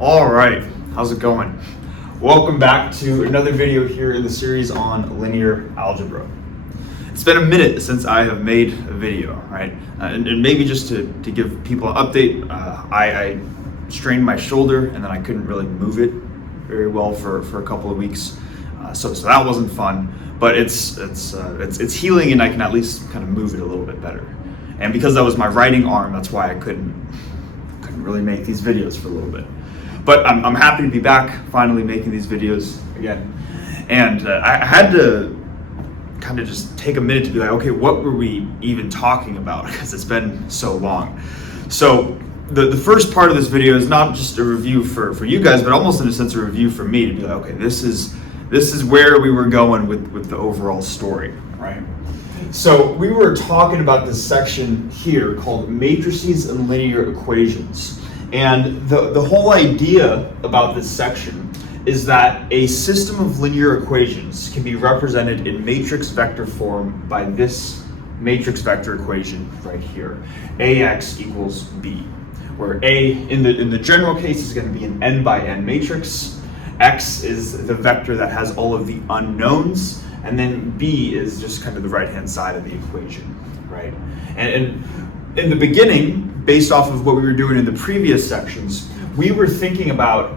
All right, how's it going? Welcome back to another video here in the series on linear algebra. It's been a minute since I have made a video, right? And maybe just to give people an update, I strained my shoulder and then I couldn't really move it very well for a couple of weeks. So that wasn't fun, but it's healing and I can at least kind of move it a little bit better. And because that was my writing arm, that's why I couldn't really make these videos for a little bit. But I'm happy to be back, finally making these videos again. And I had to kind of just take a minute to be like, okay, what were we even talking about? Because it's been so long. So the first part of this video is not just a review for you guys, but almost in a sense a review for me to be like, okay, this is where we were going with the overall story, right? So we were talking about this section here called matrices and linear equations. And the whole idea about this section is that a system of linear equations can be represented in matrix vector form by this matrix vector equation right here, ax equals b, where a in the general case is going to be an n by n matrix, x is the vector that has all of the unknowns, and then b is just kind of the right hand side of the equation, right? And in the beginning, based off of what we were doing in the previous sections, we were thinking about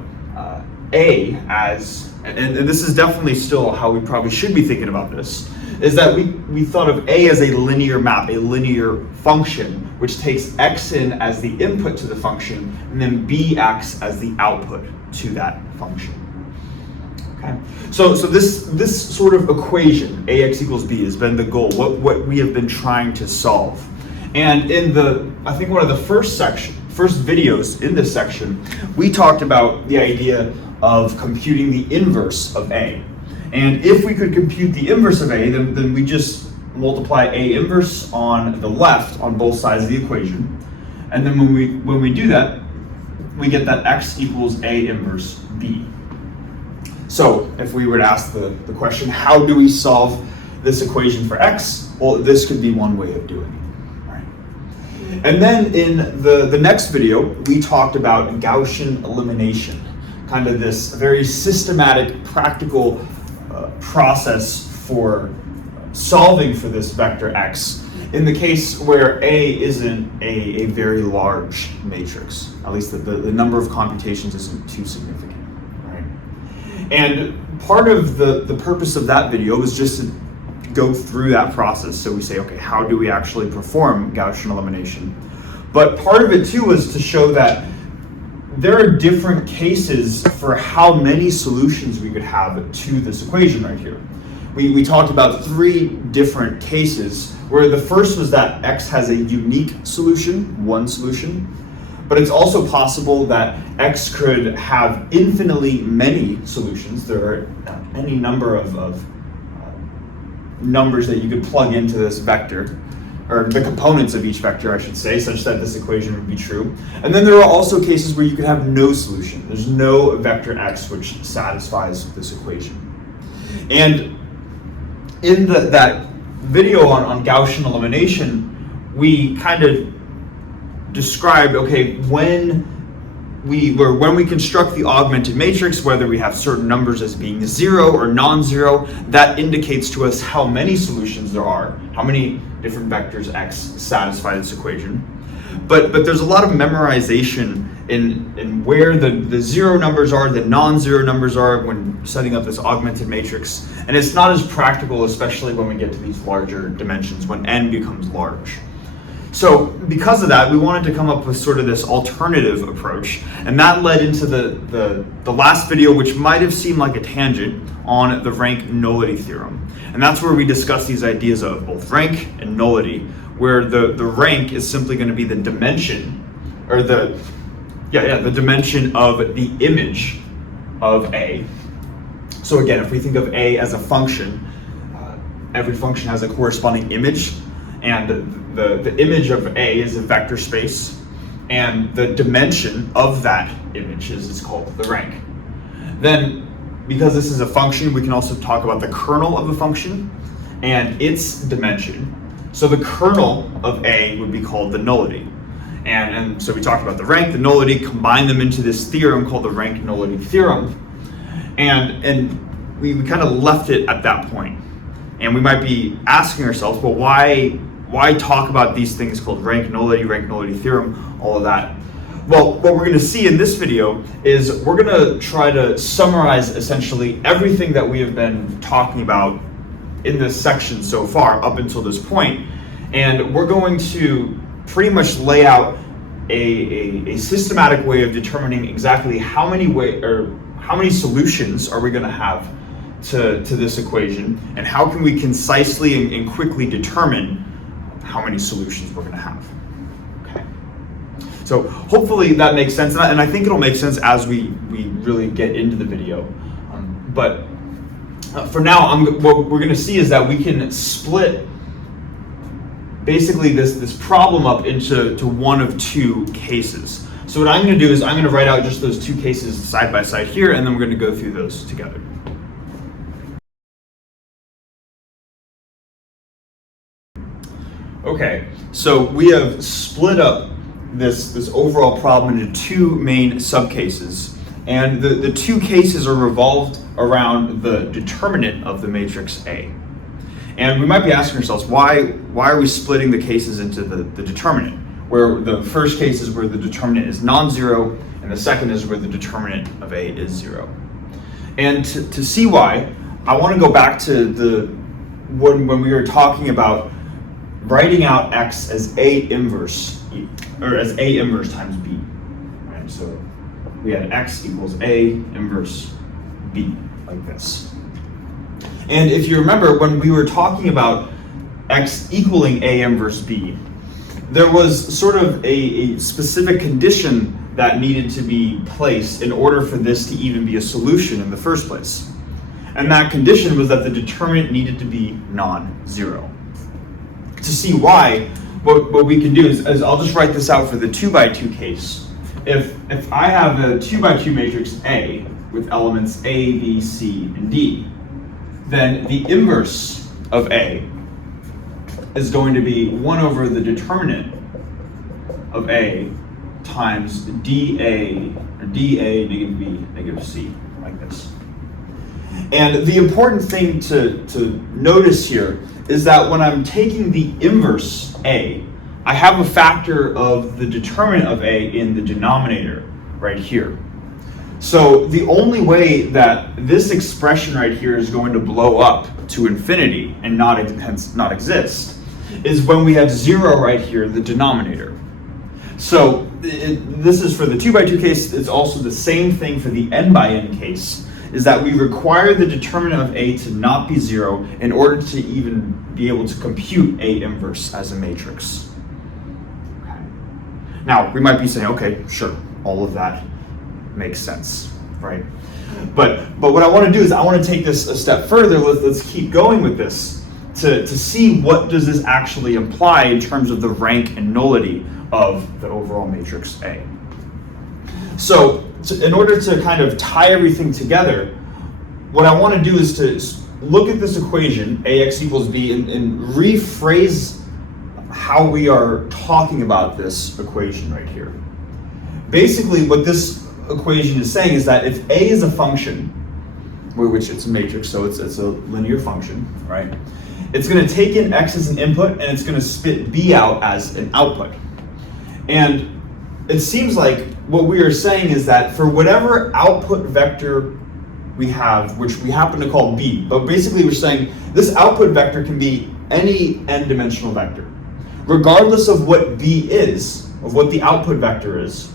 A as, and this is definitely still how we probably should be thinking about this, is that we thought of A as a linear map, a linear function, which takes x in as the input to the function, and then b acts as the output to that function. Okay. So this sort of equation, ax equals b, has been the goal, what we have been trying to solve. And in I think one of the first videos in this section, we talked about the idea of computing the inverse of A. And if we could compute the inverse of A, then we just multiply A inverse on the left on both sides of the equation. And then when we do that, we get that x equals A inverse B. So if we were to ask the question, how do we solve this equation for x? Well, this could be one way of doing it. And then in the next video, we talked about Gaussian elimination, kind of this very systematic, practical process for solving for this vector x in the case where A isn't a very large matrix, at least the number of computations isn't too significant, right? And part of the purpose of that video was just to go through that process. So we say, okay, how do we actually perform Gaussian elimination? But part of it too was to show that there are different cases for how many solutions we could have to this equation right here. We talked about 3 different cases where the first was that x has a unique solution, one solution, but it's also possible that x could have infinitely many solutions. There are any number of numbers that you could plug into this vector, or the components of each vector, I should say, such that this equation would be true. And then there are also cases where you could have no solution. There's no vector x which satisfies this equation. And in that video on Gaussian elimination, we kind of described, okay, when we construct the augmented matrix, whether we have certain numbers as being 0 or non-zero, that indicates to us how many solutions there are, how many different vectors x satisfy this equation. But there's a lot of memorization in where the 0 numbers are, the non-zero numbers are when setting up this augmented matrix. And it's not as practical, especially when we get to these larger dimensions, when n becomes large. So because of that, we wanted to come up with sort of this alternative approach, and that led into the last video, which might have seemed like a tangent, on the rank nullity theorem. And that's where we discuss these ideas of both rank and nullity, where the rank is simply going to be the dimension, or the dimension of the image of A. So again, if we think of A as a function, every function has a corresponding image, and the image of A is a vector space, and the dimension of that image is called the rank. Then, because this is a function, we can also talk about the kernel of the function and its dimension. So the kernel of A would be called the nullity. And so we talked about the rank, the nullity, combine them into this theorem called the rank nullity theorem. And we kind of left it at that point. And we might be asking ourselves, well, why talk about these things called rank nullity theorem, all of that? Well, what we're going to see in this video is we're going to try to summarize essentially everything that we have been talking about in this section so far up until this point. And we're going to pretty much lay out a systematic way of determining exactly how many solutions are we going to have to this equation, and how can we concisely and quickly determine how many solutions we're going to have. Okay. So hopefully that makes sense, and I think it'll make sense as we really get into the video. But for now, what we're going to see is that we can split basically this problem up into one of two cases. So what I'm going to do is I'm going to write out just those two cases side by side here, and then we're going to go through those together. Okay, so we have split up this overall problem into two main subcases, and the two cases are revolved around the determinant of the matrix A. And we might be asking ourselves, why are we splitting the cases into the determinant, where the first case is where the determinant is non-zero, and the second is where the determinant of A is 0. And to see why, I want to go back to when we were talking about writing out x as A inverse, or as A inverse times B. Right? So we had x equals A inverse B, like this. And if you remember, when we were talking about x equaling A inverse B, there was sort of a specific condition that needed to be placed in order for this to even be a solution in the first place. And that condition was that the determinant needed to be non-zero. To see why, what we can do is I'll just write this out for the 2x2 case. If I have a 2x2 matrix A with elements A, B, C, and D, then the inverse of A is going to be 1 over the determinant of A times dA, or dA negative B negative C, like this. And the important thing to notice here is that when I'm taking the inverse A, I have a factor of the determinant of A in the denominator right here. So the only way that this expression right here is going to blow up to infinity and hence not exist is when we have 0 right here in the denominator. So this is for the 2x2 case. It's also the same thing for the n by n case, is that we require the determinant of A to not be 0 in order to even be able to compute A inverse as a matrix. Okay. Now, we might be saying, okay, sure, all of that makes sense, right? But what I want to do is I want to take this a step further. Let's keep going with this to see what does this actually imply in terms of the rank and nullity of the overall matrix A. So in order to kind of tie everything together, what I want to do is to look at this equation, AX equals B, and rephrase how we are talking about this equation right here. Basically, what this equation is saying is that if A is a function, which it's a matrix, so it's a linear function, right? It's going to take in X as an input, and it's going to spit B out as an output. And it seems like what we are saying is that for whatever output vector we have, which we happen to call B, but basically we're saying this output vector can be any n-dimensional vector. Regardless of what B is, of what the output vector is,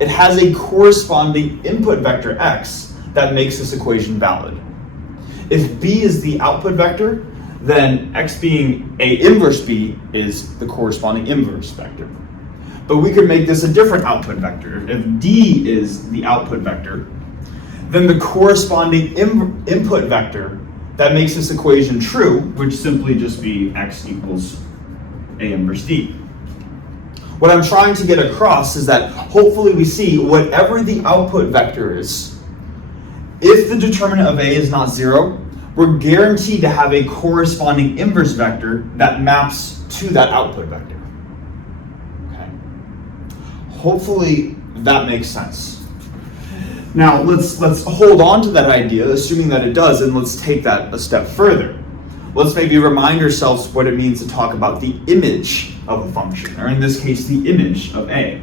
it has a corresponding input vector X that makes this equation valid. If B is the output vector, then X being A inverse B is the corresponding inverse vector. But we could make this a different output vector. If D is the output vector, then the corresponding input vector that makes this equation true would simply just be X equals A inverse D. What I'm trying to get across is that hopefully we see whatever the output vector is, if the determinant of A is not 0, we're guaranteed to have a corresponding inverse vector that maps to that output vector. Okay. Hopefully that makes sense. Now let's hold on to that idea, assuming that it does, and let's take that a step further. Let's maybe remind ourselves what it means to talk about the image of a function, or in this case, the image of A.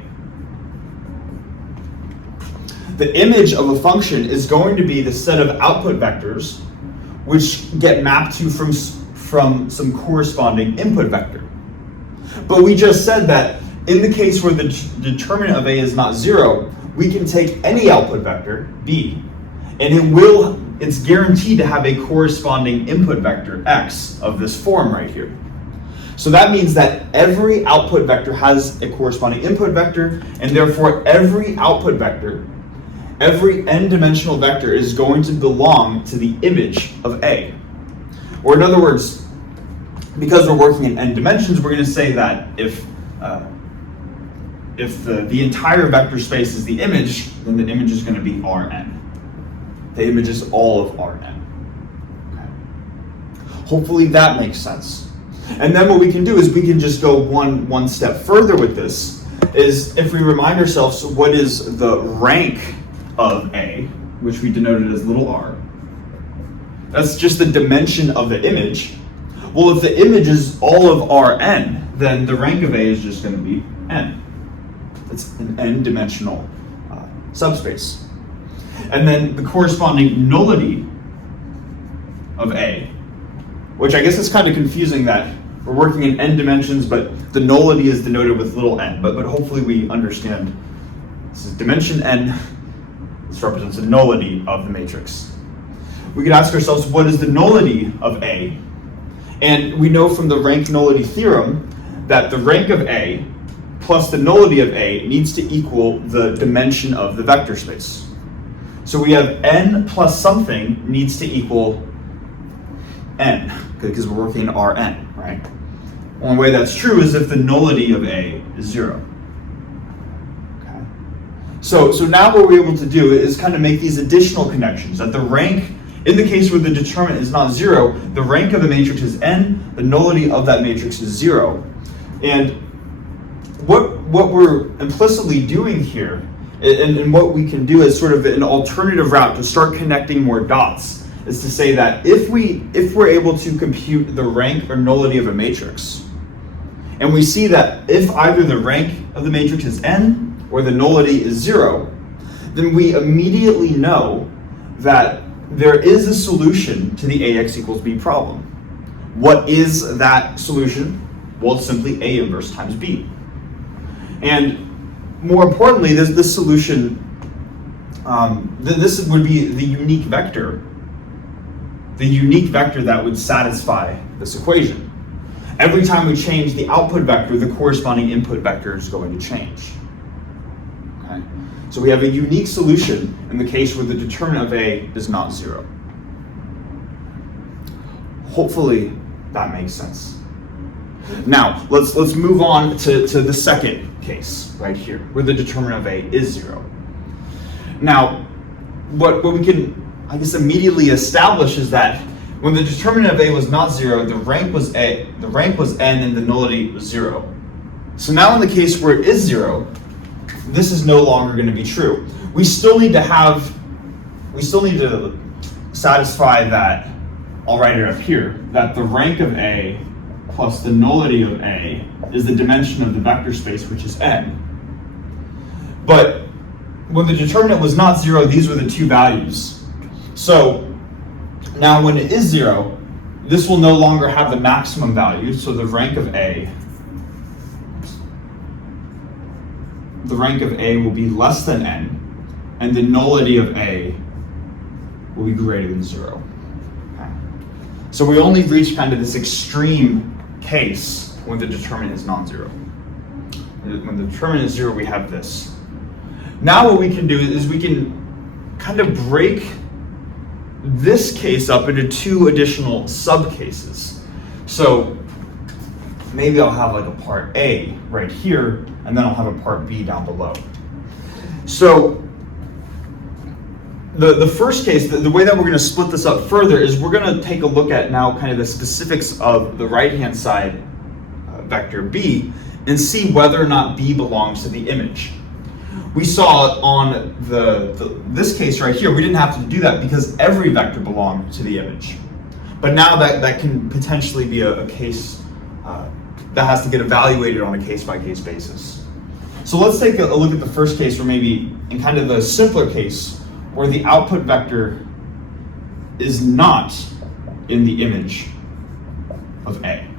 The image of a function is going to be the set of output vectors which get mapped to from some corresponding input vector. But we just said that in the case where the determinant of A is not 0, we can take any output vector, B, and it's guaranteed to have a corresponding input vector, X, of this form right here. So that means that every output vector has a corresponding input vector, and therefore every output vector, every n-dimensional vector is going to belong to the image of A. Or in other words, because we're working in n dimensions, we're going to say that if the entire vector space is the image, then the image is going to be Rn. The image is all of Rn. Okay. Hopefully that makes sense. And then what we can do is we can just go one step further with this, is if we remind ourselves what is the rank of A, which we denoted as little r. That's just the dimension of the image. Well, if the image is all of Rn, then the rank of A is just going to be n. It's an n-dimensional subspace. And then the corresponding nullity of A, which I guess is kind of confusing that we're working in n dimensions, but the nullity is denoted with little n. But hopefully we understand this is dimension n. This represents the nullity of the matrix. We could ask ourselves, what is the nullity of A? And we know from the rank nullity theorem that the rank of A plus the nullity of A needs to equal the dimension of the vector space. So we have n plus something needs to equal n, because we're working in Rn, right? One way that's true is if the nullity of A is 0. Okay. So now what we're able to do is kind of make these additional connections, that the rank, in the case where the determinant is not 0, the rank of the matrix is n, the nullity of that matrix is 0. And what we're implicitly doing here, and what we can do as sort of an alternative route to start connecting more dots, is to say that if we're able to compute the rank or nullity of a matrix, and we see that if either the rank of the matrix is n or the nullity is 0, then we immediately know that there is a solution to the Ax equals B problem. What is that solution? Well, it's simply A inverse times B. And more importantly, this solution, this would be the unique vector that would satisfy this equation. Every time we change the output vector, the corresponding input vector is going to change. Okay? So we have a unique solution in the case where the determinant of A is not 0. Hopefully that makes sense. Now, let's move on to the second case right here, where the determinant of A is 0. Now, what we can, I guess, immediately establish is that when the determinant of A was not 0, the rank was n, and the nullity was 0. So now in the case where it is 0, this is no longer going to be true. We still need to satisfy that, I'll write it up here, that the rank of A plus the nullity of A is the dimension of the vector space, which is n. But when the determinant was not 0, these were the two values. So now when it is 0, this will no longer have the maximum value, so the rank of A will be less than n, and the nullity of A will be greater than 0. Okay. So we only reach kind of this extreme case when the determinant is non-zero. When the determinant is 0, we have this. Now what we can do is we can kind of break this case up into two additional subcases. So maybe I'll have like a part A right here, and then I'll have a part B down below. So the first case, the way that we're going to split this up further is we're going to take a look at now kind of the specifics of the right-hand side vector B and see whether or not B belongs to the image. we saw on this case right here, we didn't have to do that because every vector belonged to the image. But now that can potentially be a case that has to get evaluated on a case-by-case basis. So let's take a look at the first case, or maybe in kind of a simpler case, where the output vector is not in the image of A.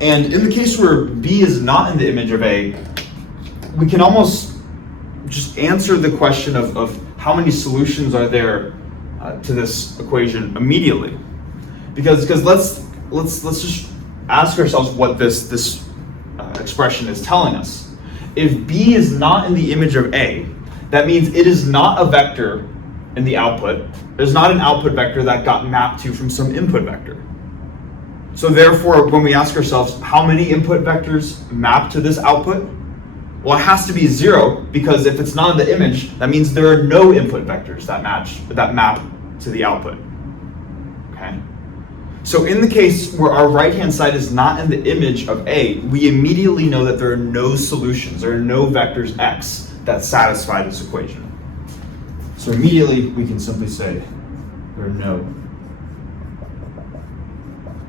And in the case where B is not in the image of A, we can almost just answer the question of how many solutions are there to this equation immediately. Because let's just ask ourselves what this expression is telling us. If B is not in the image of A, that means it is not a vector in the output. There's not an output vector that got mapped to from some input vector. So therefore, when we ask ourselves how many input vectors map to this output, well, it has to be 0, because if it's not in the image, that means there are no input vectors that map to the output. Okay? So in the case where our right-hand side is not in the image of A, we immediately know that there are no solutions, there are no vectors x that satisfy this equation. So immediately we can simply say there are no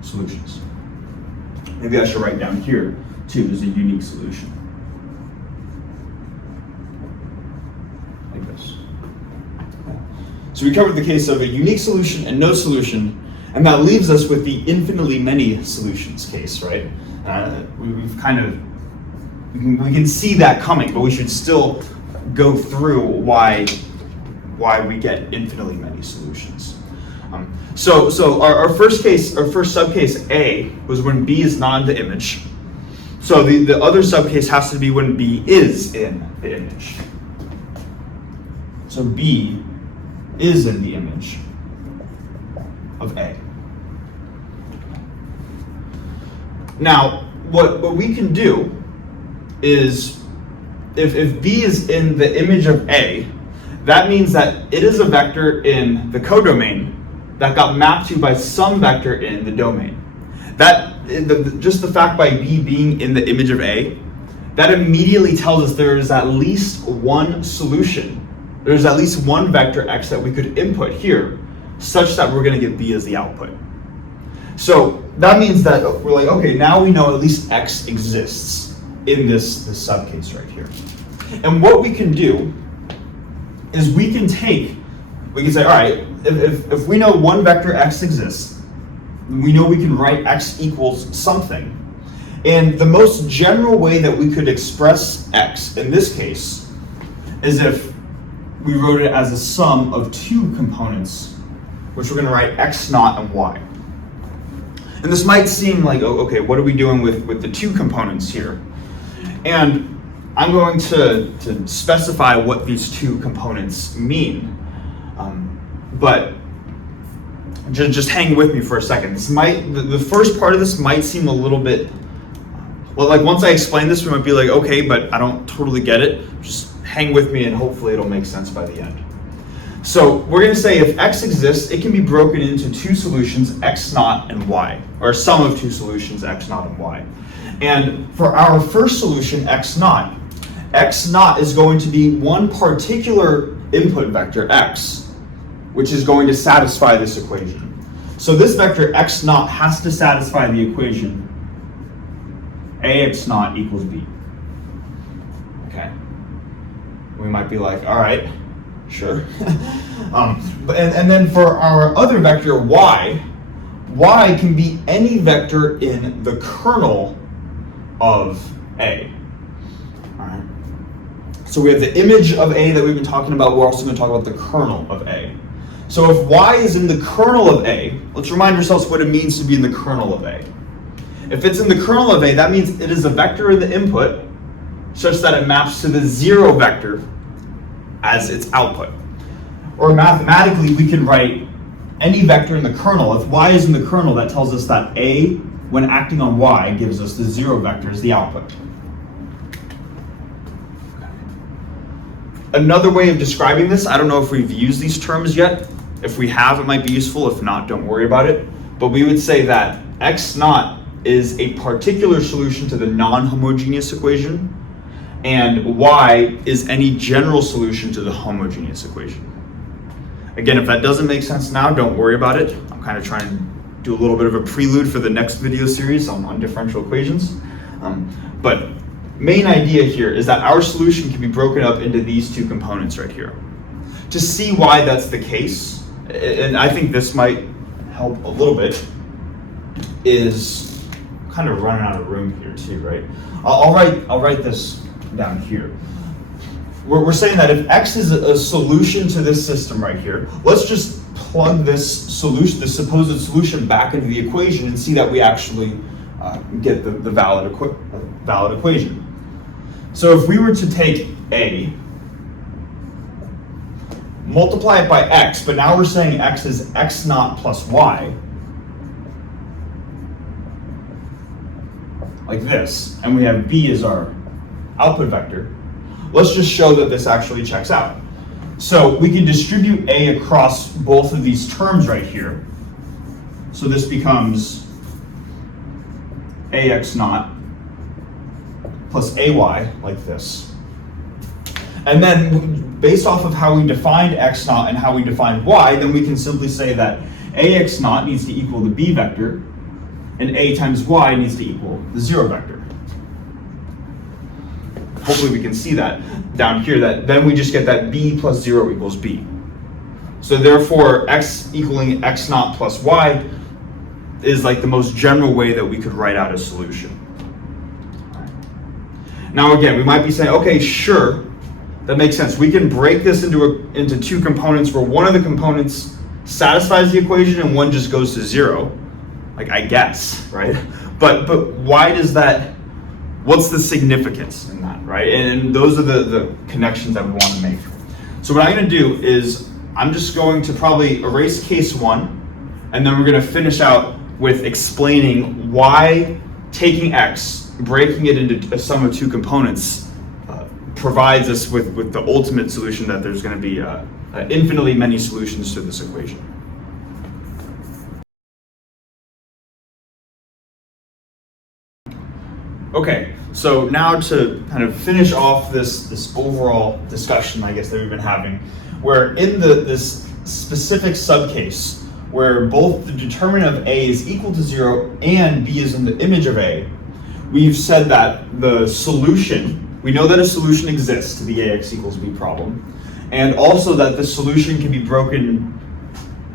solutions. Maybe I should write down here too, there's a unique solution. Like this. So we covered the case of a unique solution and no solution, and that leaves us with the infinitely many solutions case, right? We've kind of, we can see that coming, but we should still go through why we get infinitely many solutions. So our first subcase A was when B is not in the image. So the other subcase has to be when B is in the image. So B is in the image of A. Now, what we can do is, if B is in the image of A, that means that it is a vector in the codomain that got mapped to by some vector in the domain. Just the fact by B being in the image of A, that immediately tells us there is at least one solution. There's at least one vector x that we could input here, such that we're going to get B as the output. So that means that we're like, okay, now we know at least x exists in this subcase right here. And what we can do is we can say, all right, if we know one vector x exists, we know we can write x equals something. And the most general way that we could express x in this case is if we wrote it as a sum of two components, which we're going to write x naught and y. And this might seem like, oh, okay, what are we doing with the two components here? And I'm going to specify what these two components mean. But just hang with me for a second. The first part of this might seem a little bit, well, like once I explain this, we might be like, okay, but I don't totally get it. Just hang with me and hopefully it'll make sense by the end. So we're going to say if x exists, it can be broken into two solutions, x naught and y, or a sum of two solutions, x naught and y. And for our first solution, x naught is going to be one particular input vector, x, which is going to satisfy this equation. So this vector x naught has to satisfy the equation ax naught equals b. Okay. We might be like, all right, sure. And then for our other vector y can be any vector in the kernel of A. All right. So we have the image of A that we've been talking about. We're also going to talk about the kernel of A. So if y is in the kernel of A, let's remind ourselves what it means to be in the kernel of A. If it's in the kernel of A, that means it is a vector in the input such that it maps to the 0 vector as its output. Or mathematically, we can write any vector in the kernel. If y is in the kernel, that tells us that A, when acting on y, gives us the 0 vector as the output. Another way of describing this, I don't know if we've used these terms yet. If we have, it might be useful. If not, don't worry about it. But we would say that x naught is a particular solution to the non-homogeneous equation, and y is any general solution to the homogeneous equation. Again, if that doesn't make sense now, don't worry about it. I'm kind of trying to do a little bit of a prelude for the next video series on differential equations. But main idea here is that our solution can be broken up into these two components right here. To see why that's the case, and I think this might help a little bit, is kind of running out of room here too, right? I'll write this down here. We're saying that if x is a solution to this system right here, let's just plug this solution, the supposed solution, back into the equation and see that we actually get the valid equation. So if we were to take a, multiply it by x, but now we're saying x is x naught plus y, like this, and we have b as our output vector, let's just show that this actually checks out. So we can distribute a across both of these terms right here. So this becomes ax naught plus ay, like this. And then based off of how we defined x naught and how we defined y, then we can simply say that ax naught needs to equal the b vector, and a times y needs to equal the 0 vector. Hopefully we can see that down here, that then we just get that b plus 0 equals b. So therefore, x equaling x naught plus y is like the most general way that we could write out a solution. Now again, we might be saying, okay, sure, that makes sense. We can break this into two components where one of the components satisfies the equation and one just goes to 0. Like, I guess, right? But why does that, what's the significance in that, right? And those are the connections that we want to make. So what I'm going to do is I'm just going to probably erase case 1, and then we're going to finish out with explaining why taking x, breaking it into a sum of two components, provides us with the ultimate solution that there's going to be infinitely many solutions to this equation. Okay, so now to kind of finish off this overall discussion, I guess, that we've been having, where in this specific subcase, where both the determinant of a is equal to 0 and b is in the image of a, we've said that the solution, we know that a solution exists to the ax equals b problem, and also that the solution can be broken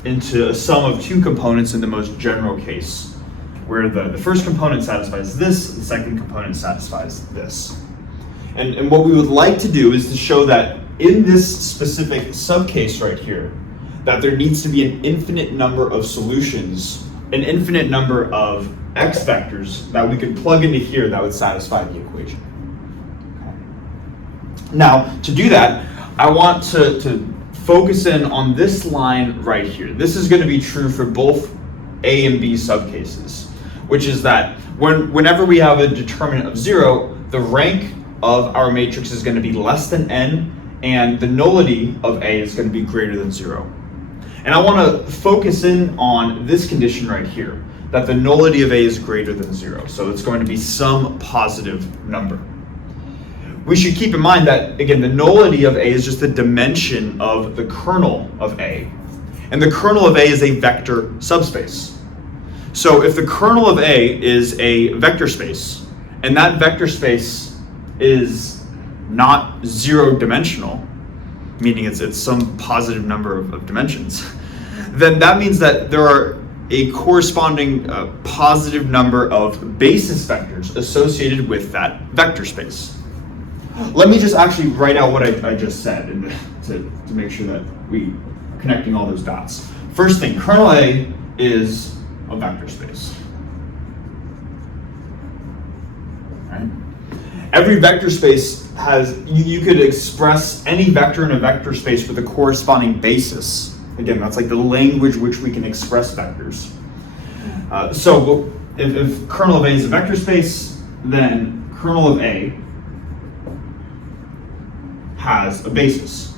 into a sum of two components in the most general case, where the first component satisfies this, the second component satisfies this. And what we would like to do is to show that in this specific subcase right here, that there needs to be an infinite number of solutions, an infinite number of x vectors that we could plug into here that would satisfy the equation. Okay. Now, to do that, I want to focus in on this line right here. This is going to be true for both A and B subcases, which is that whenever we have a determinant of 0, the rank of our matrix is going to be less than n, and the nullity of A is going to be greater than 0. And I want to focus in on this condition right here, that the nullity of A is greater than 0. So it's going to be some positive number. We should keep in mind that, again, the nullity of A is just the dimension of the kernel of A. And the kernel of A is a vector subspace. So if the kernel of A is a vector space, and that vector space is not 0-dimensional, meaning it's some positive number of dimensions, then that means that there are a corresponding positive number of basis vectors associated with that vector space. Let me just actually write out what I just said to make sure that we are connecting all those dots. First thing, kernel A is a vector space. Right? Every vector space has, you could express any vector in a vector space with a corresponding basis. Again, that's like the language which we can express vectors. So if kernel of A is a vector space, then kernel of A has a basis.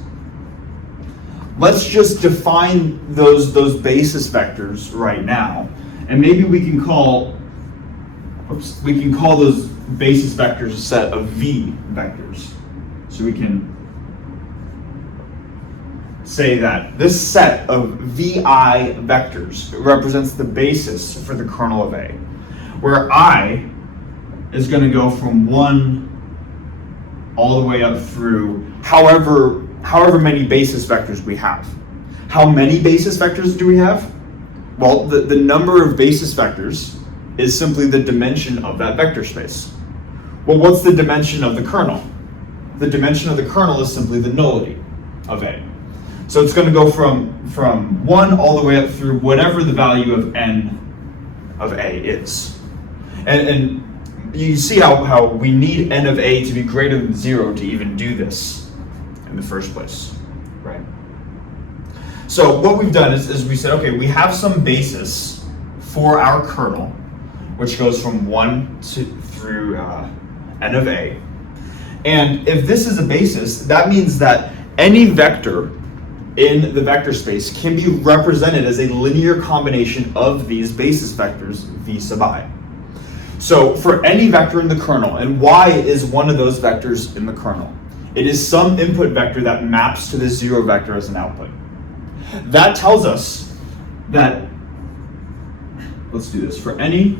Let's just define those basis vectors right now, and maybe we can call those basis vectors a set of v vectors. So we can say that this set of vi vectors represents the basis for the kernel of A, where I is going to go from 1 all the way up through however many basis vectors we have. How many basis vectors do we have? Well, the number of basis vectors is simply the dimension of that vector space. Well, what's the dimension of the kernel? The dimension of the kernel is simply the nullity of A. So it's going to go from 1 all the way up through whatever the value of n of A is. And you see how we need n of A to be greater than 0 to even do this in the first place, right? So what we've done is we said, okay, we have some basis for our kernel, which goes from 1 through n of A. And if this is a basis, that means that any vector in the vector space can be represented as a linear combination of these basis vectors v sub I. So for any vector in the kernel, and y is one of those vectors in the kernel, it is some input vector that maps to this 0 vector as an output. That tells us that, let's do this, for any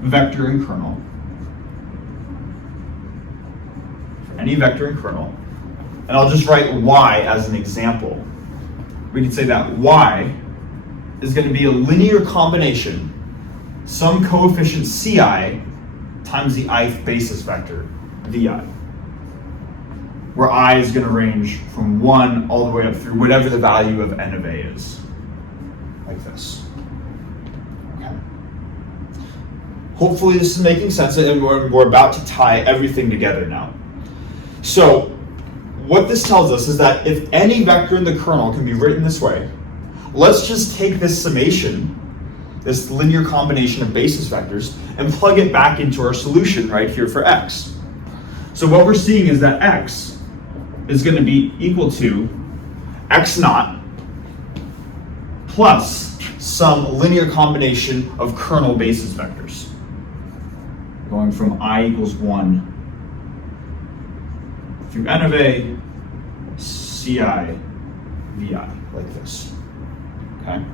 vector in kernel, and I'll just write y as an example. We can say that y is going to be a linear combination, some coefficient ci times the ith basis vector, vi, where I is going to range from 1 all the way up through whatever the value of n of A is, like this. Okay. Hopefully this is making sense, and we're about to tie everything together now. So what this tells us is that if any vector in the kernel can be written this way, let's just take this summation, this linear combination of basis vectors, and plug it back into our solution right here for x. So what we're seeing is that x is going to be equal to x naught plus some linear combination of kernel basis vectors, going from I equals 1 through n of A, ci, vi, like this. Okay?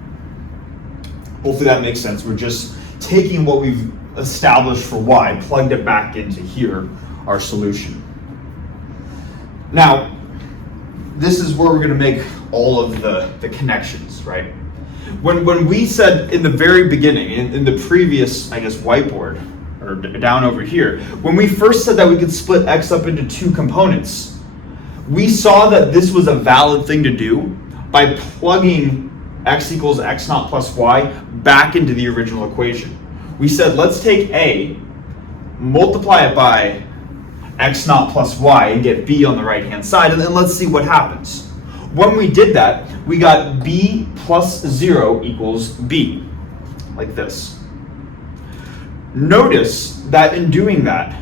Hopefully that makes sense. We're just taking what we've established for y, plugged it back into here, our solution. Now, this is where we're going to make all of the connections, right? When we said in the very beginning, in the previous, I guess, whiteboard, or down over here, when we first said that we could split x up into 2 components, we saw that this was a valid thing to do by plugging x equals x naught plus y back into the original equation. We said, let's take A, multiply it by x naught plus y, and get b on the right hand side, and then let's see what happens. When we did that, we got b plus 0 equals b, like this. Notice that in doing that,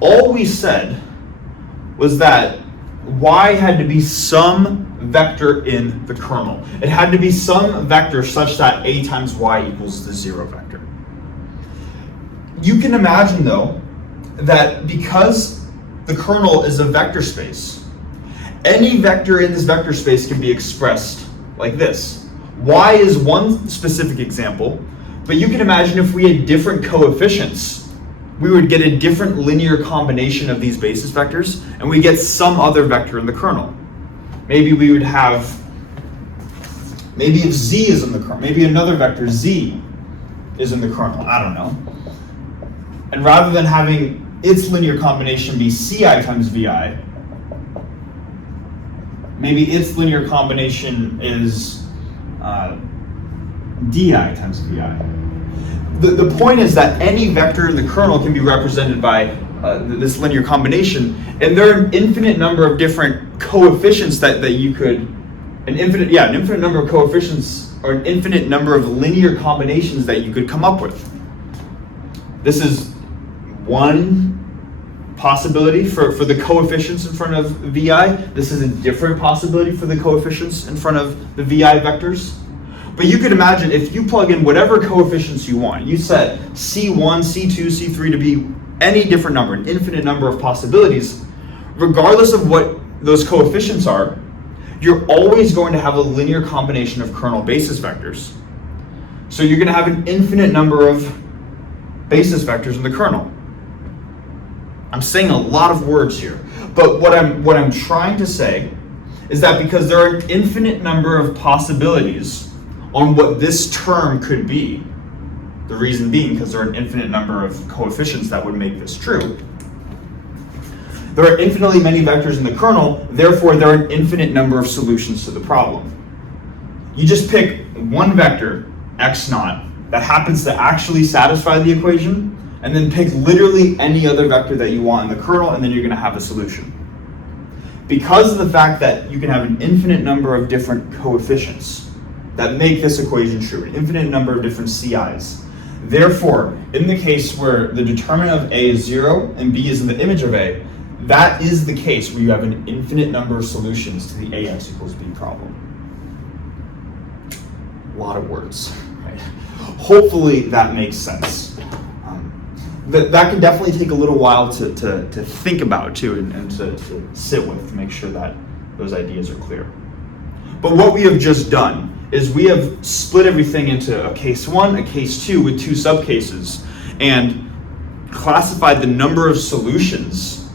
all we said was that y had to be some vector in the kernel. It had to be some vector such that a times y equals the 0 vector. You can imagine, though, that because the kernel is a vector space, any vector in this vector space can be expressed like this. Y is one specific example, but you can imagine if we had different coefficients, we would get a different linear combination of these basis vectors, and we get some other vector in the kernel. Maybe we would have, maybe if z is in the kernel, maybe another vector z is in the kernel, I don't know. And rather than having its linear combination be ci times vi, maybe its linear combination is di times vi. The point is that any vector in the kernel can be represented by this linear combination, and there are an infinite number of different coefficients that you could, an infinite number of coefficients, or an infinite number of linear combinations that you could come up with. This is one possibility for the coefficients in front of vi. This is a different possibility for the coefficients in front of the vi vectors. But you could imagine if you plug in whatever coefficients you want, you set C1, C2, C3 to be any different number, an infinite number of possibilities, regardless of what those coefficients are, you're always going to have a linear combination of kernel basis vectors. So you're going to have an infinite number of basis vectors in the kernel. I'm saying a lot of words here, but what I'm trying to say is that because there are an infinite number of possibilities on what this term could be, the reason being because there are an infinite number of coefficients that would make this true, there are infinitely many vectors in the kernel, therefore there are an infinite number of solutions to the problem. You just pick one vector, x naught, that happens to actually satisfy the equation, and then pick literally any other vector that you want in the kernel, and then you're going to have a solution. Because of the fact that you can have an infinite number of different coefficients that make this equation true, an infinite number of different CIs. Therefore, in the case where the determinant of A is 0 and B is in the image of A, that is the case where you have an infinite number of solutions to the AX equals B problem. A lot of words, right? Hopefully that makes sense. That can definitely take a little while to think about too, and to sit with to make sure that those ideas are clear. But what we have just done is we have split everything into a case 1, a case 2 with 2 subcases, and classified the number of solutions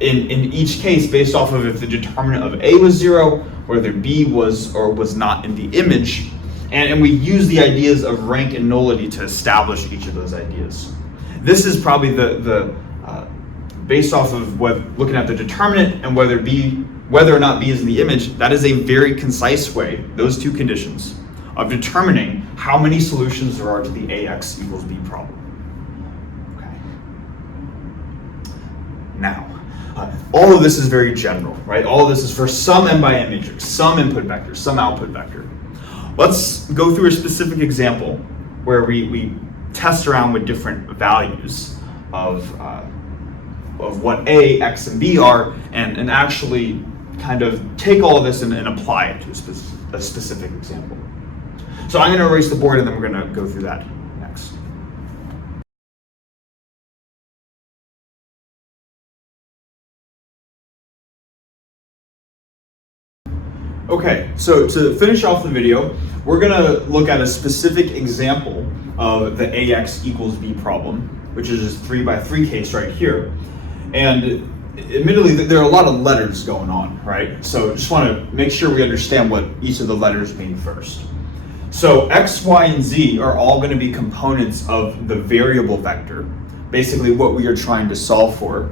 in each case based off of if the determinant of A was 0, whether B was or was not in the image, and we use the ideas of rank and nullity to establish each of those ideas. This is probably the based off of looking at the determinant and whether or not B is in the image, that is a very concise way, those 2 conditions, of determining how many solutions there are to the AX equals B problem. Okay. Now, all of this is very general, right? All of this is for some n by n matrix, some input vector, some output vector. Let's go through a specific example where we test around with different values of what A, X, and B are, and actually kind of take all of this and apply it to a specific example. So I'm going to erase the board and then we're going to go through that next. Okay, so to finish off the video, we're going to look at a specific example of the AX equals B problem, which is this 3x3 case right here. And admittedly, there are a lot of letters going on, right? So just want to make sure we understand what each of the letters mean first. So X, Y, and Z are all going to be components of the variable vector, basically what we are trying to solve for.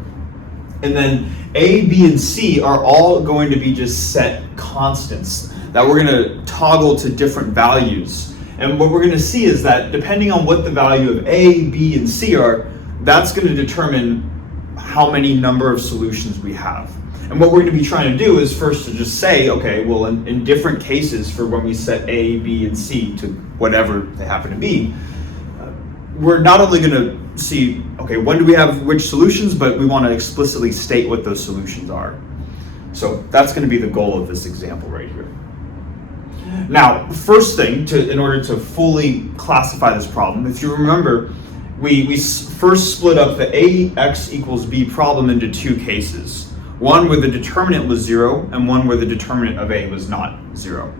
And then A, B, and C are all going to be just set constants that we're going to toggle to different values. And what we're going to see is that depending on what the value of A, B, and C are, that's going to determine how many number of solutions we have. And what we're going to be trying to do is first to just say, okay, well, in different cases for when we set A, B, and C to whatever they happen to be, we're not only going to see, okay, when do we have which solutions, but we want to explicitly state what those solutions are. So that's going to be the goal of this example right here. Now, first thing, in order to fully classify this problem, if you remember, we first split up the AX equals B problem into 2 cases. One where the determinant was 0 and one where the determinant of A was not 0.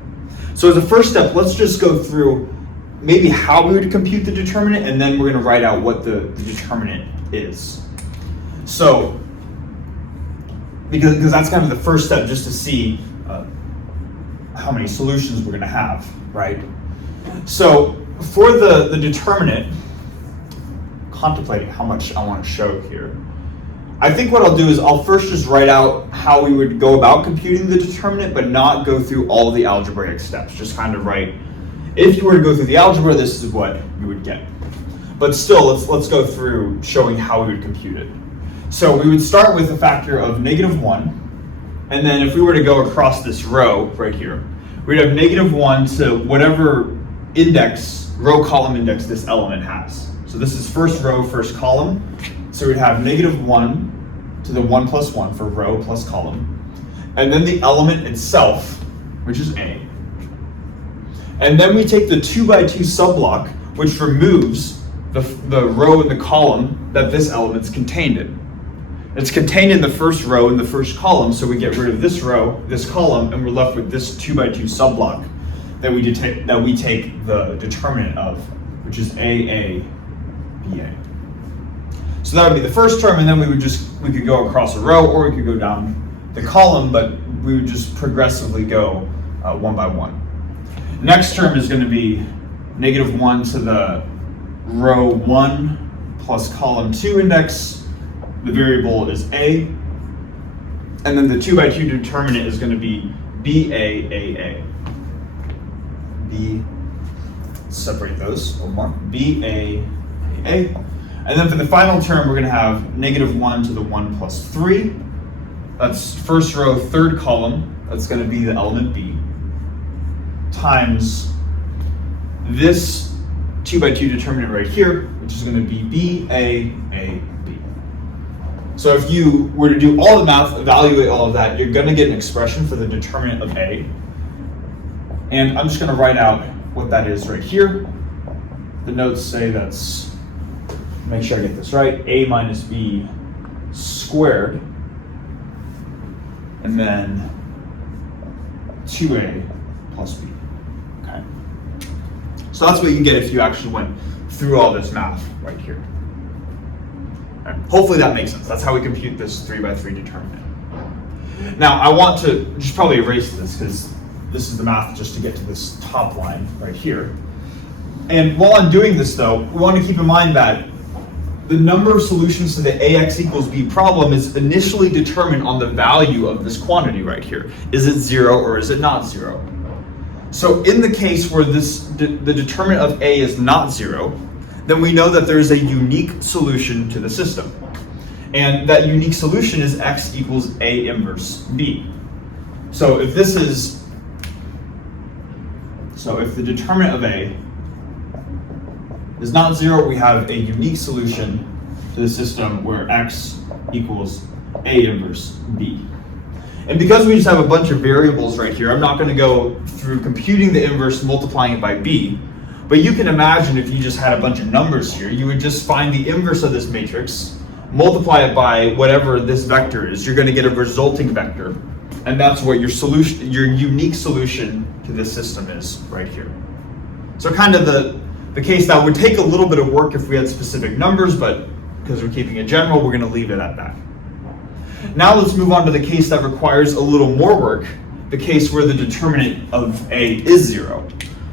So as a first step, let's just go through maybe how we would compute the determinant, and then we're going to write out what the determinant is. So, because that's kind of the first step, just to see how many solutions we're going to have, right? So for the determinant, contemplating how much I want to show here, I think what I'll do is I'll first just write out how we would go about computing the determinant, but not go through all the algebraic steps. Just kind of write, if you were to go through the algebra, this is what you would get. But still, let's go through showing how we would compute it. So we would start with a factor of -1, and then if we were to go across this row right here, we'd have -1 to whatever index, row column index this element has. So this is first row, first column. So we'd have -1 to the 1 plus 1 for row plus column. And then the element itself, which is A. And then we take the 2 by 2 subblock, which removes the row in the column that this element's contained in. It's contained in the first row in the first column, so we get rid of this row, this column, and we're left with this 2 by 2 subblock that we take the determinant of, which is AA, BA. So that would be the first term, and then we could go across a row, or we could go down the column, but we would just progressively go one by one. Next term is going to be -1 to the row 1 plus column 2 index. The variable is A. And then the 2 by 2 determinant is going to be BAAA. Separate those a little more. BAAA. And then for the final term, we're going to have -1 to the 1 plus 3. That's first row, third column. That's going to be the element B. Times this 2 by 2 determinant right here, which is going to be BAAB. So if you were to do all the math, evaluate all of that, you're going to get an expression for the determinant of A. And I'm just going to write out what that is right here. The notes say that's, make sure I get this right, A minus B squared, and then 2A plus B. Okay. So that's what you get if you actually went through all this math right here. Okay. Hopefully that makes sense. That's how we compute this 3 by 3 determinant. Now I want to just probably erase this because this is the math just to get to this top line right here. And while I'm doing this though, we want to keep in mind that the number of solutions to the AX equals B problem is initially determined on the value of this quantity right here. Is it 0 or is it not 0? So in the case where the determinant of A is not 0, then we know that there is a unique solution to the system. And that unique solution is X equals A inverse B. So if the determinant of A is not 0, we have a unique solution to the system where X equals A inverse B. And because we just have a bunch of variables right here, I'm not going to go through computing the inverse, multiplying it by B, but you can imagine if you just had a bunch of numbers here, you would just find the inverse of this matrix, multiply it by whatever this vector is, you're going to get a resulting vector, and that's what your solution, your unique solution to this system is right here. So kind of the case that would take a little bit of work if we had specific numbers, but because we're keeping it general, we're going to leave it at that. Now let's move on to the case that requires a little more work, the case where the determinant of A is 0.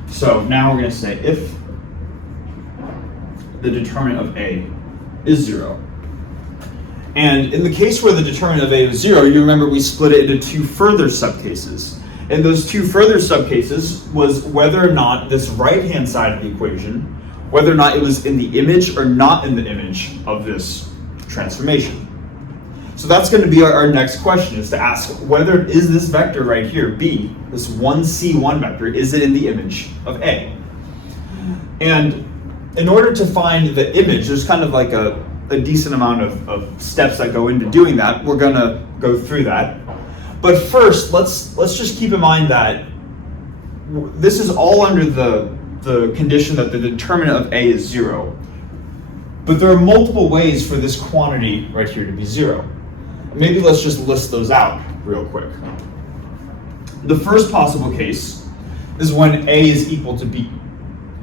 So now we're going to say if the determinant of A is 0. And in the case where the determinant of A is 0, you remember we split it into two further subcases. And those two further subcases was whether or not this right-hand side of the equation, whether or not it was in the image or not in the image of this transformation. So that's going to be our next question, is to ask whether is this vector right here, B, this 1C1 vector, is it in the image of A? And in order to find the image, there's kind of like a decent amount of steps that go into doing that. We're going to go through that. But first, let's just keep in mind that this is all under the condition that the determinant of A is 0. But there are multiple ways for this quantity right here to be 0. Maybe let's just list those out real quick. The first possible case is when A is equal to B.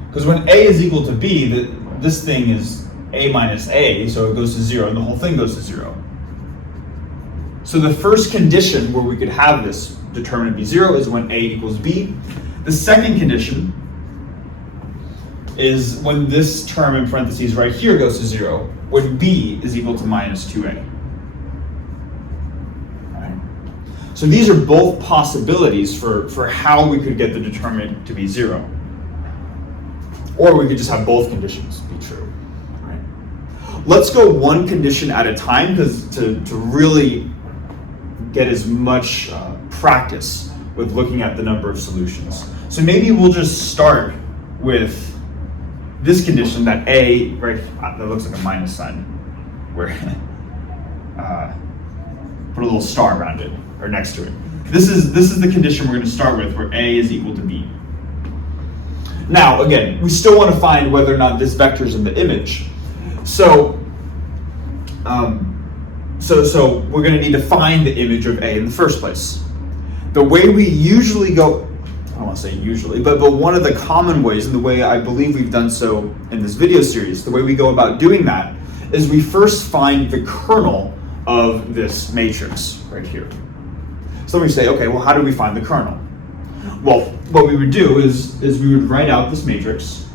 Because when A is equal to B, this thing is A minus A, so it goes to 0, and the whole thing goes to 0. So the first condition where we could have this determinant be 0 is when A equals B. The second condition is when this term in parentheses right here goes to 0, when B is equal to minus 2A. So these are both possibilities for how we could get the determinant to be 0. Or we could just have both conditions be true. Right? Let's go one condition at a time, because to really get as much practice with looking at the number of solutions. So maybe we'll just start with this condition that A, right, that looks like a minus sign, where put a little star around it, or next to it. This is the condition we're going to start with, where A is equal to B. Now, again, we still want to find whether or not this vector is in the image. So we're going to need to find the image of A in the first place. The way we usually go, I don't want to say usually, but one of the common ways, and the way I believe we've done so in this video series, the way we go about doing that is we first find the kernel of this matrix right here. So we say, okay, well, how do we find the kernel? Well, what we would do is we would write out this matrix,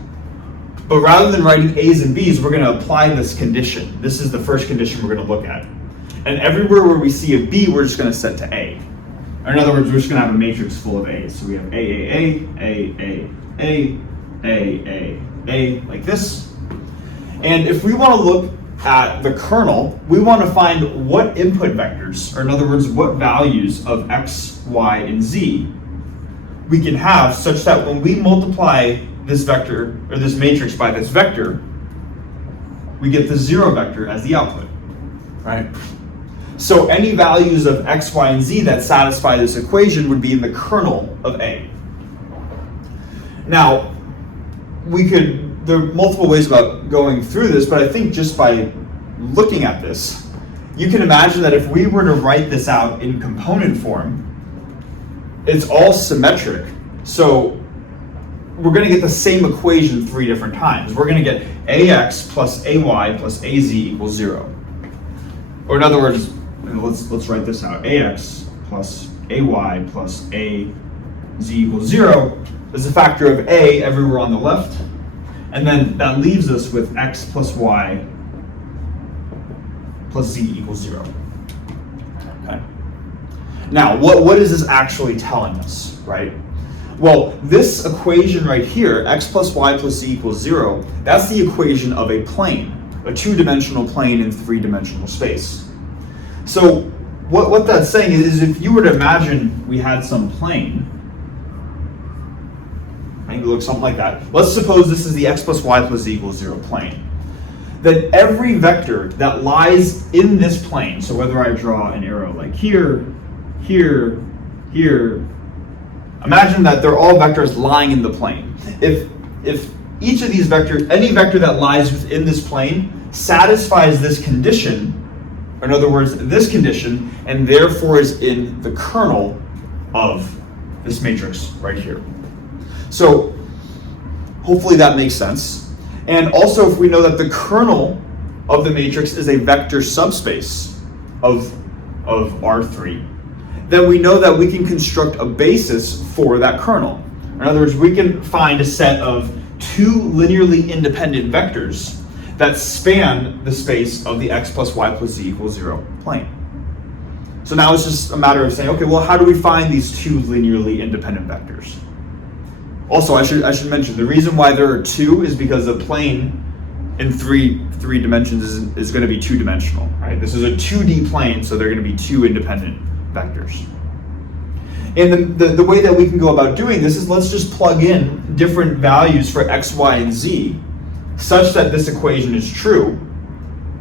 but rather than writing A's and B's, we're going to apply this condition. This is the first condition we're going to look at. And everywhere where we see a B, we're just going to set to A. Or in other words, we're just going to have a matrix full of A's. So we have A, like this. And if we want to look at the kernel, we want to find what input vectors, or in other words, what values of X, Y, and Z we can have such that when we multiply this vector, or this matrix by this vector, we get the 0 vector as the output, right? So any values of X, Y, and Z that satisfy this equation would be in the kernel of A. Now, there are multiple ways about going through this, but I think just by looking at this, you can imagine that if we were to write this out in component form, it's all symmetric. So we're going to get the same equation 3 different times. We're going to get AX plus AY plus AZ equals 0. Or in other words, let's write this out. AX plus AY plus AZ equals 0 is a factor of A everywhere on the left. And then that leaves us with X plus Y plus Z equals 0. Okay. Now, what is this actually telling us, right? Well, this equation right here, X plus Y plus Z equals 0, that's the equation of a plane, a 2-dimensional plane in 3-dimensional space. So what that's saying is if you were to imagine we had some plane, maybe look something like that. Let's suppose this is the X plus Y plus Z equals 0 plane. Then every vector that lies in this plane, so whether I draw an arrow like here, here, here, imagine that they're all vectors lying in the plane. If each of these vectors, any vector that lies within this plane satisfies this condition, or in other words, this condition, and therefore is in the kernel of this matrix right here. So hopefully that makes sense. And also if we know that the kernel of the matrix is a vector subspace of R3, then we know that we can construct a basis for that kernel. In other words, we can find a set of 2 linearly independent vectors that span the space of the X plus Y plus Z equals 0 plane. So now it's just a matter of saying, okay, well, how do we find these 2 linearly independent vectors? Also, I should mention, the reason why there are 2 is because a plane in three dimensions is going to be 2-dimensional, right? This is a 2D plane, so they're going to be 2 independent vectors. And the way that we can go about doing this is let's just plug in different values for X, Y, and Z such that this equation is true.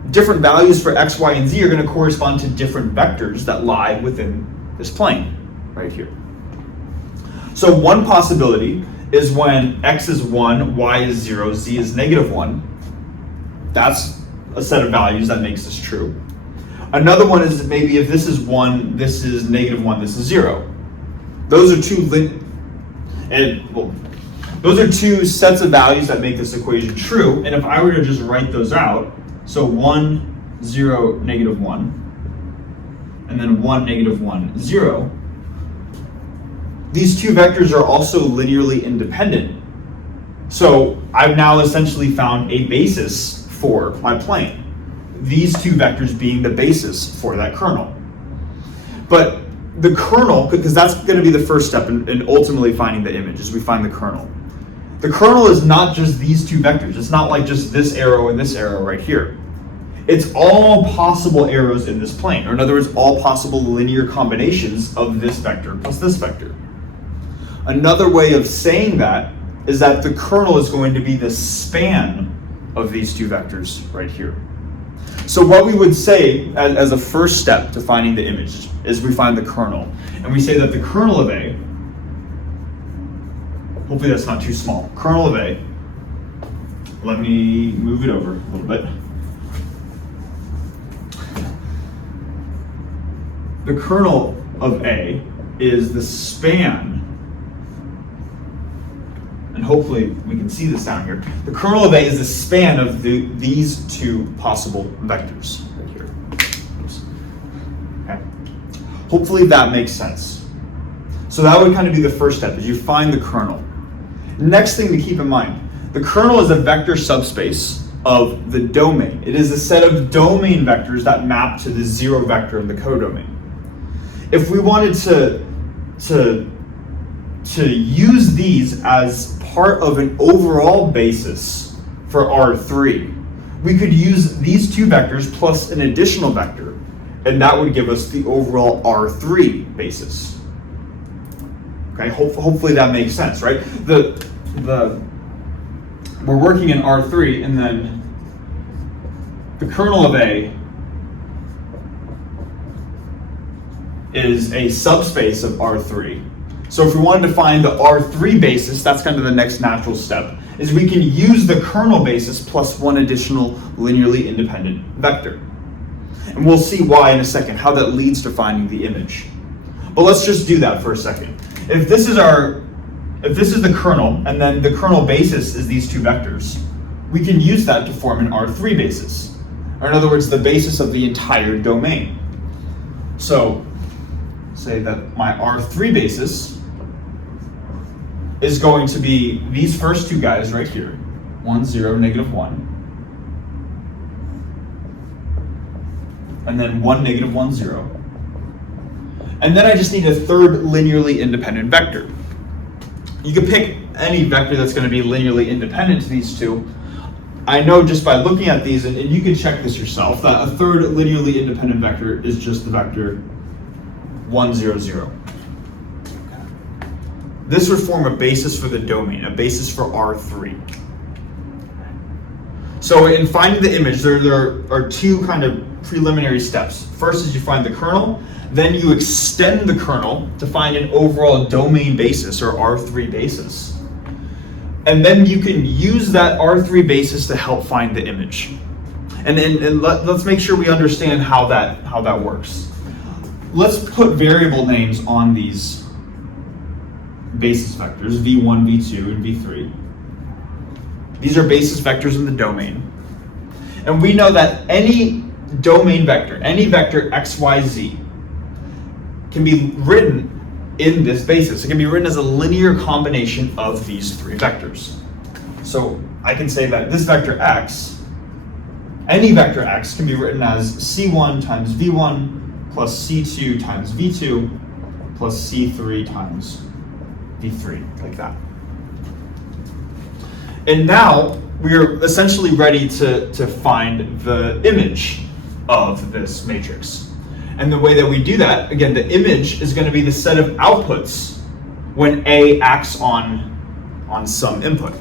Different values for X, Y, and Z are going to correspond to different vectors that lie within this plane right here. So one possibility is when X is 1, Y is 0, Z is -1. That's a set of values that makes this true. Another one is maybe if this is 1, this is -1, this is 0. Those are those are 2 sets of values that make this equation true. And if I were to just write those out, so 1, 0, -1, and then 1, -1, 0, these 2 vectors are also linearly independent. So I've now essentially found a basis for my plane. These 2 vectors being the basis for that kernel. But the kernel, because that's going to be the first step in ultimately finding the image, is we find the kernel. The kernel is not just these 2 vectors. It's not like just this arrow and this arrow right here. It's all possible arrows in this plane, or in other words, all possible linear combinations of this vector plus this vector. Another way of saying that is that the kernel is going to be the span of these 2 vectors right here. So what we would say as a first step to finding the image is we find the kernel. And we say that the kernel of A Hopefully that's not too small. Kernel of A. Let me move it over a little bit. The kernel of A is the span, and hopefully we can see this down here. The kernel of A is the span of these two possible vectors right here. Oops. Okay. Hopefully that makes sense. So that would kind of be the first step, is you find the kernel. Next thing to keep in mind, the kernel is a vector subspace of the domain. It is a set of domain vectors that map to the zero vector in the codomain. If we wanted to use these as part of an overall basis for R3, we could use these two vectors plus an additional vector, and that would give us the overall R3 basis. Okay, hopefully that makes sense, right? We're working in R3, and then the kernel of A is a subspace of R3. So if we wanted to find the R3 basis, that's kind of the next natural step, is we can use the kernel basis plus one additional linearly independent vector. And we'll see why in a second, how that leads to finding the image. But let's just do that for a second. If this is the kernel, and then the kernel basis is these two vectors, we can use that to form an R3 basis. Or in other words, the basis of the entire domain. So say that my R3 basis is going to be these first two guys right here, 1, 0, negative 1. And then 1, negative 1, 0. And then I just need a third linearly independent vector. You can pick any vector that's going to be linearly independent to these two. I know just by looking at these, and you can check this yourself, that a third linearly independent vector is just the vector 1, 0, 0. This would form a basis for the domain, a basis for R3. So in finding the image, there are two kind of preliminary steps. First is you find the kernel, then you extend the kernel to find an overall domain basis, or R3 basis. And then you can use that R3 basis to help find the image. And let's make sure we understand how that works. Let's put variable names on these basis vectors, v1, v2, and v3. These are basis vectors in the domain. And we know that any domain vector, any vector x, y, z, can be written in this basis. It can be written as a linear combination of these three vectors. So I can say that this vector x, any vector x, can be written as c1 times v1 plus c2 times v2 plus c3 times v3, like that. And now we're essentially ready to find the image of this matrix. And the way that we do that, again, the image is going to be the set of outputs when A acts on some input.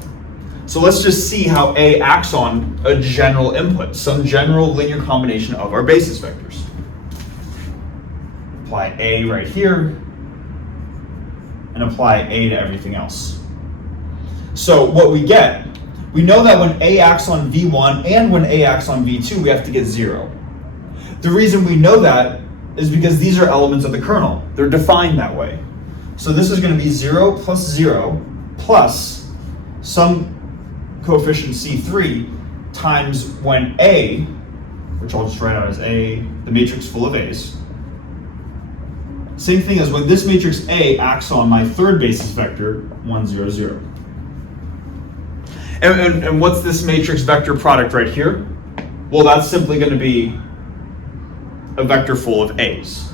So let's just see how A acts on a general input, some general linear combination of our basis vectors. Apply A right here, and apply A to everything else. So what we get, we know that when A acts on V1 and when A acts on V2, we have to get 0. The reason we know that is because these are elements of the kernel. They're defined that way. So this is going to be 0 plus 0 plus some coefficient C3 times when A, which I'll just write out as A, the matrix full of A's. Same thing as when this matrix A acts on my third basis vector, 1, 0, 0. And what's this matrix vector product right here? Well, that's simply going to be a vector full of A's.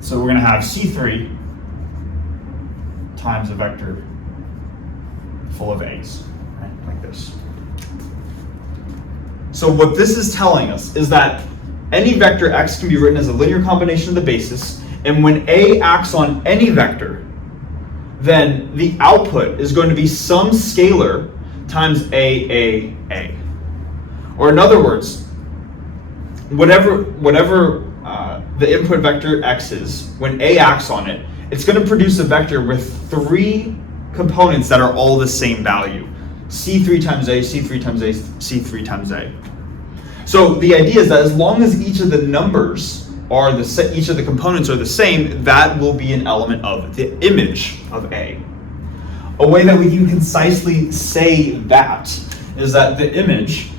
So we're going to have C3 times a vector full of A's, right? Like this. So what this is telling us is that any vector x can be written as a linear combination of the basis, and when A acts on any vector, then the output is going to be some scalar times A. Or in other words, whatever the input vector x is, when A acts on it, it's going to produce a vector with 3 components that are all the same value. C3 times A, C3 times A, C3 times A. So the idea is that as long as each of the numbers are each of the components are the same, that will be an element of the image of A. A way that we can concisely say that is that the image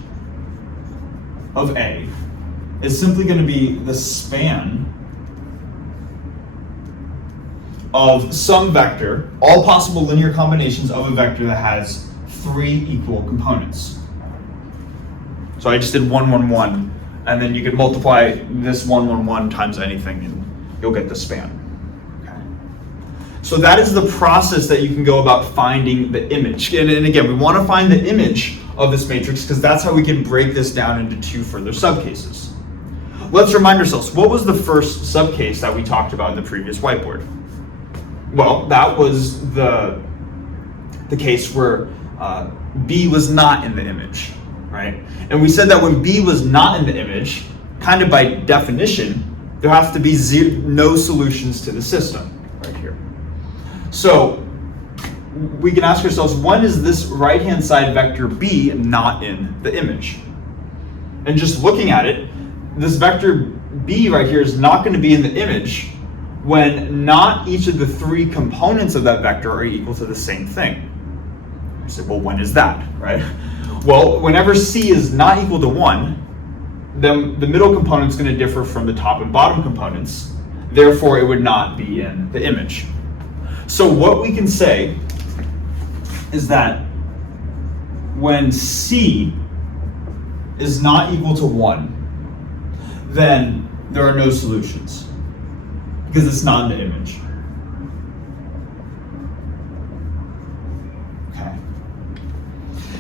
of A is simply going to be the span of some vector, all possible linear combinations of a vector that has 3 equal components. So I just did 1, 1, 1, and then you could multiply this 1, 1, 1 times anything, and you'll get the span. Okay. So that is the process that you can go about finding the image. And again, we want to find the image of this matrix because that's how we can break this down into 2 further subcases. Let's remind ourselves, what was the first subcase that we talked about in the previous whiteboard? Well, that was the case where B was not in the image, right? And we said that when B was not in the image, kind of by definition, there have to be no solutions to the system right here. So we can ask ourselves, when is this right-hand side vector B not in the image? And just looking at it, this vector B right here is not going to be in the image when not each of the 3 components of that vector are equal to the same thing. I said, well, when is that, right? Well, whenever C is not equal to 1, then the middle component is going to differ from the top and bottom components. Therefore, it would not be in the image. So what we can say is that when C is not equal to 1, then there are no solutions because it's not in the image. Okay.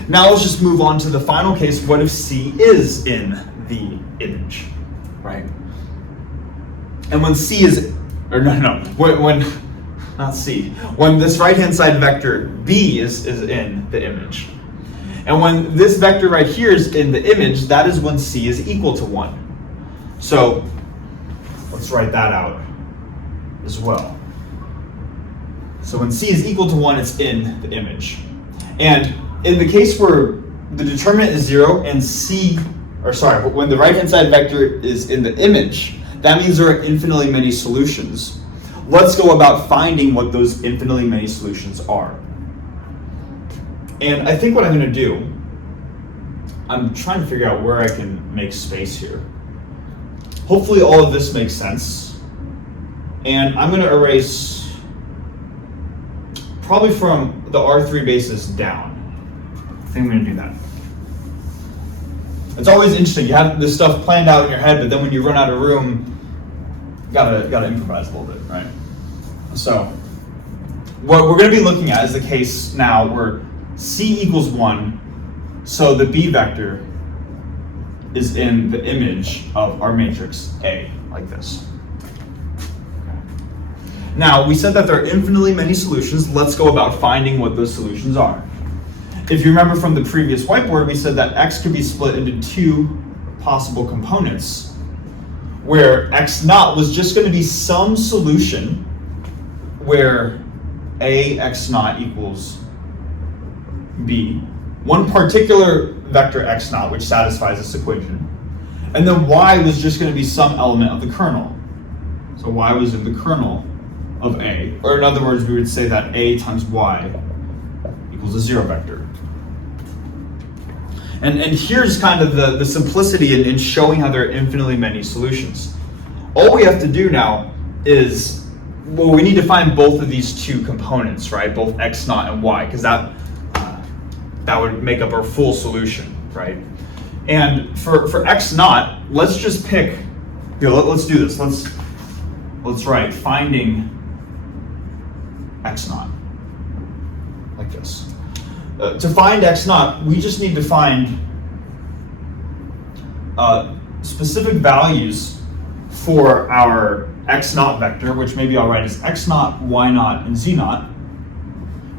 Now let's just move on to the final case. What if C is in the image, right? And when C is, or no, when not C, when this right-hand side vector B is in the image. And when this vector right here is in the image, that is when C is equal to 1. So let's write that out as well. So when C is equal to 1, it's in the image. And in the case where the determinant is 0 and when the right-hand side vector is in the image, that means there are infinitely many solutions. Let's go about finding what those infinitely many solutions are. And I think what I'm going to do, I'm trying to figure out where I can make space here. Hopefully all of this makes sense. And I'm going to erase probably from the R3 basis down. I think I'm going to do that. It's always interesting. You have this stuff planned out in your head, but then when you run out of room, you gotta improvise a little bit, right? So what we're going to be looking at is the case now where C equals 1, so the B vector is in the image of our matrix A, like this. Now, we said that there are infinitely many solutions. Let's go about finding what those solutions are. If you remember from the previous whiteboard, we said that X could be split into 2 possible components, where X naught was just going to be some solution where A X naught equals B, one particular vector X naught which satisfies this equation, and then Y was just going to be some element of the kernel. So Y was in the kernel of A, or in other words, we would say that A times Y equals a 0 vector. And here's kind of the simplicity in showing how there are infinitely many solutions. All we have to do now is, well, we need to find both of these 2 components, right? Both X naught and Y, because that would make up our full solution, right? And for X naught, let's just pick, here, let's do this. Let's write finding X naught, like this. To find X naught, we just need to find specific values for our X naught vector, which maybe I'll write as X naught, Y naught, and Z naught,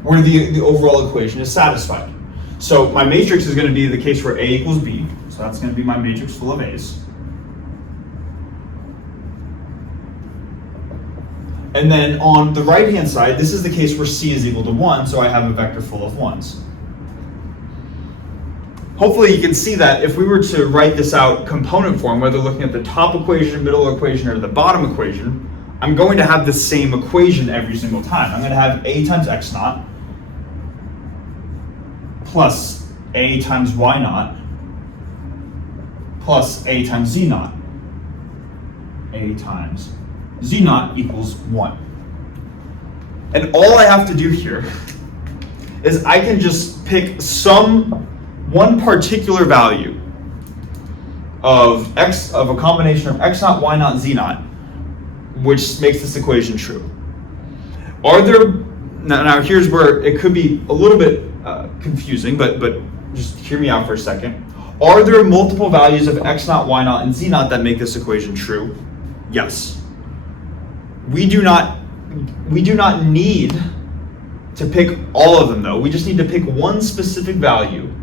where the overall equation is satisfied. So my matrix is going to be the case where A equals B, so that's going to be my matrix full of A's. And then on the right-hand side, this is the case where c is equal to 1, so I have a vector full of 1s. Hopefully you can see that if we were to write this out component form, whether looking at the top equation, middle equation, or the bottom equation, I'm going to have the same equation every single time. I'm going to have a times x naught plus a times y naught plus a times z naught. A times z naught equals 1. And all I have to do here is I can just pick one particular value of a combination of x naught, y naught, z naught, which makes this equation true. Now here's where it could be a little bit confusing, but just hear me out for a second. Are there multiple values of x naught, y naught, and z naught that make this equation true? Yes. We do not need to pick all of them though. We just need to pick one specific value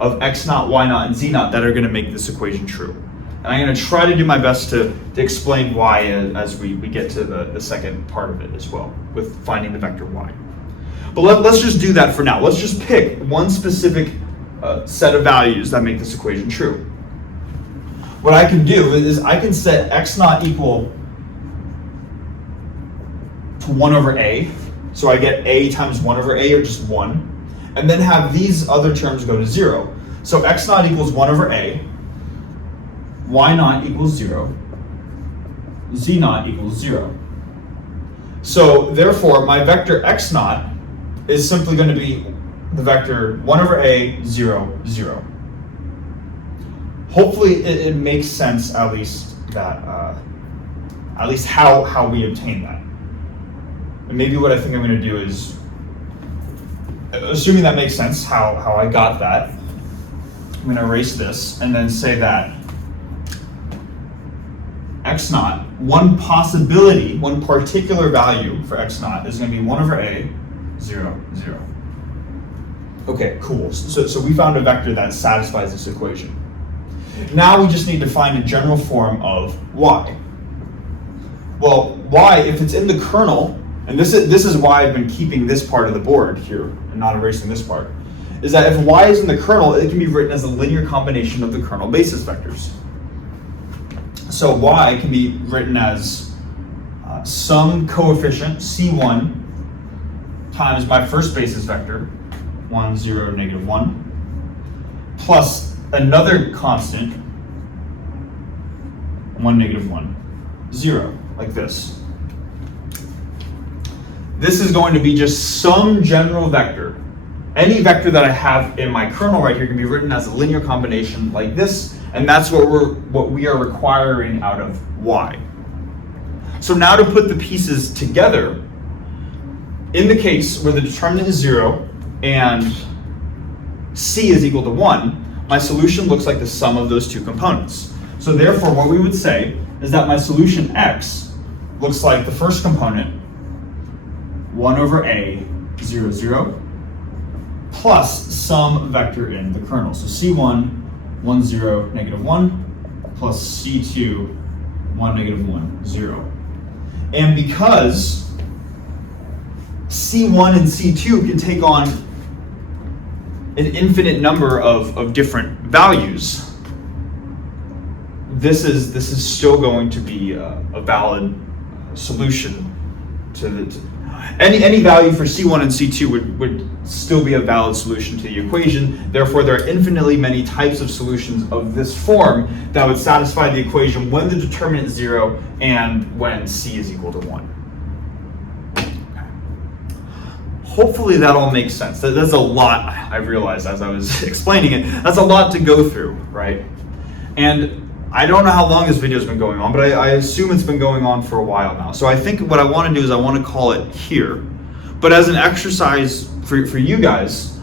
of x naught, y naught, and z naught that are going to make this equation true. And I'm going to try to do my best to explain why as we get to the second part of it as well, with finding the vector y. But let's just do that for now. Let's just pick one specific set of values that make this equation true. What I can do is I can set x naught equal to 1 over a, so I get a times 1 over a, or just 1. And then have these other terms go to 0. So x naught equals 1 over a, y naught equals 0, z naught equals 0. So therefore, my vector x naught is simply going to be the vector 1 over a, 0, 0. Hopefully it makes sense, at least how we obtain that. And maybe what I think I'm going to do is, assuming that makes sense, how I got that, I'm going to erase this and then say that x naught, one particular value for x naught is going to be 1 over a, 0, 0. Okay, cool. So we found a vector that satisfies this equation. Now we just need to find a general form of y. Well, y, if it's in the kernel, and this is why I've been keeping this part of the board here and not erasing this part, is that if y is in the kernel, it can be written as a linear combination of the kernel basis vectors. So y can be written as some coefficient, c1, times my first basis vector, 1, 0, negative 1, plus another constant, 1, negative 1, 0, like this. This is going to be just some general vector. Any vector that I have in my kernel right here can be written as a linear combination like this, and that's what we are requiring out of y. So now to put the pieces together, in the case where the determinant is 0 and c is equal to 1, my solution looks like the sum of those two components. So therefore, what we would say is that my solution x looks like the first component, 1 over a, 0, 0, plus some vector in the kernel. So c1, 1, 0, negative 1, plus c2, 1, negative 1, 0. And because c1 and c2 can take on an infinite number of different values, this is still going to be a valid solution to any value for c1 and c2 would still be a valid solution to the equation. Therefore, there are infinitely many types of solutions of this form that would satisfy the equation when the determinant is 0 and when c is equal to 1. Hopefully that all makes sense. That's a lot, I realized as I was explaining it, that's a lot to go through, right? And I don't know how long this video has been going on, but I assume it's been going on for a while now. So I think what I want to do is I want to call it here. But as an exercise for you guys,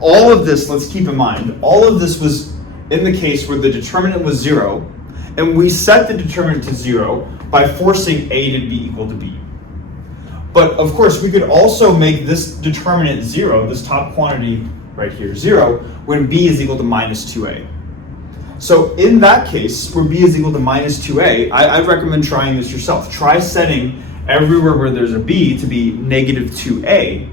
all of this, let's keep in mind, all of this was in the case where the determinant was 0, and we set the determinant to 0 by forcing a to be equal to b. But of course, we could also make this determinant 0, this top quantity right here, 0, when b is equal to minus 2a. So in that case, where b is equal to minus 2a, I'd recommend trying this yourself. Try setting everywhere where there's a b to be negative 2a,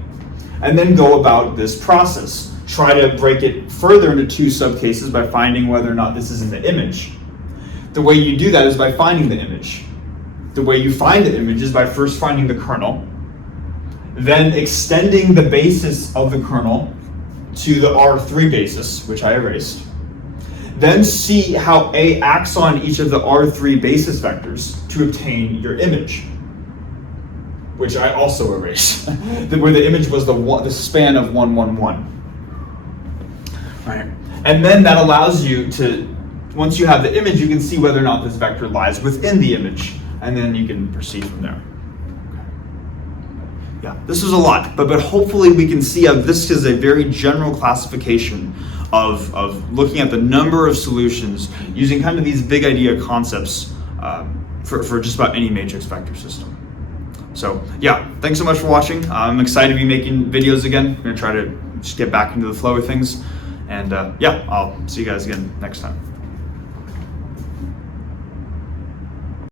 and then go about this process. Try to break it further into two subcases by finding whether or not this is in the image. The way you do that is by finding the image. The way you find the image is by first finding the kernel, then extending the basis of the kernel to the R3 basis, which I erased. Then see how A acts on each of the R3 basis vectors to obtain your image, which I also erased, where the image was the span of 1, 1, 1. Right. And then that allows you to, once you have the image, you can see whether or not this vector lies within the image, and then you can proceed from there. Yeah, this is a lot, but hopefully we can see how this is a very general classification of looking at the number of solutions using kind of these big idea concepts for just about any matrix vector system. So yeah, thanks so much for watching. I'm excited to be making videos again. I'm gonna try to just get back into the flow of things. And yeah, I'll see you guys again next time.